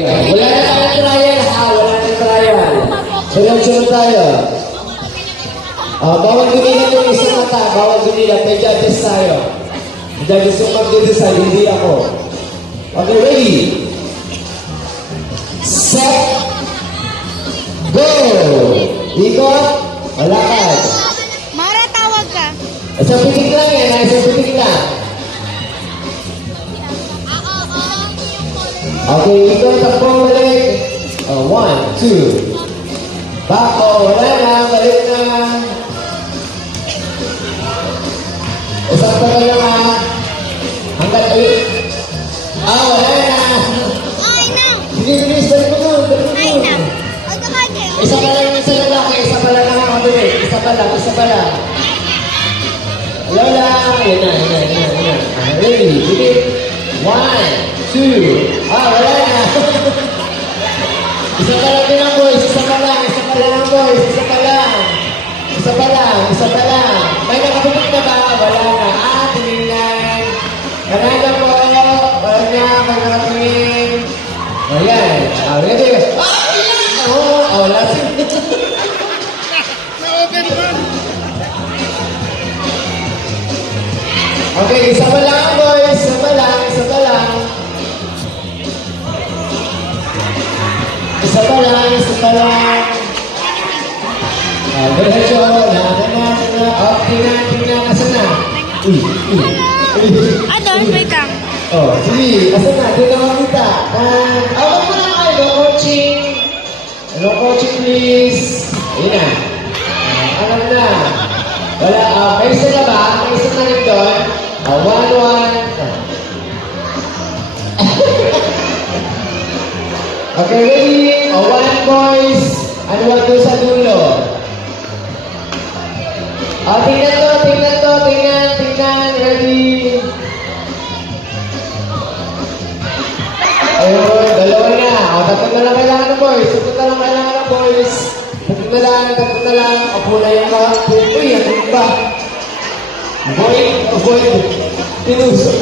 Wala na tayong trial ha, wala na trial. Sunod-sunod tayo. Bawal gunila ng isang mata, bawal gunila, may judges tayo. Judges yung mag-decide, hindi ako. Okay, ready? Set, go! Ikot, malakad. Mara, tawag ka. Isang pitik lang yan, isang pitik lang. Okay, ikot, takbong balik. 1, 2. Bako, wala na, balik na. Isang pa lang ha. Hanggang ulit. Wala na. Ay, na. Sige, bilis, balik mo doon, balik mo Ay, doon. na. Ay, kamate. Isa pa lang, isa lalaki, isa pa lang ang mabilis. Isa pa lang, isa pa lang. Wala lang. Yan na. Ready, sige. 1, 2. Wala na. Isa pa lang din ang boys, isa pa lang ang boys, isa pa lang. May nakaputok na ba? Wala na. Tingnan. Wala na po. Wala na, may nakatingin. Ayan. Ready? Wala siya. Okay, isa pa lang ang boys, isa pa lang. Isa pa lang. Diretso. Tingnan. Asan na? Adon, wait lang. Sige. Asan na? Di na makita. Wag mo lang kayo. No coaching, please. Ayun na. Alam na. Wala. May isa na ba? May isa na rin doon. 1, 1. Okay, ready? 1 boys. Ano wag doon sa dulo? Tingnan. Ready? Ayun, dalawa na. Tatlo na lang kailangan ng boys. Tatlo na lang. Apo na yung mga. Uy, ano ba? Boy. Tinusok.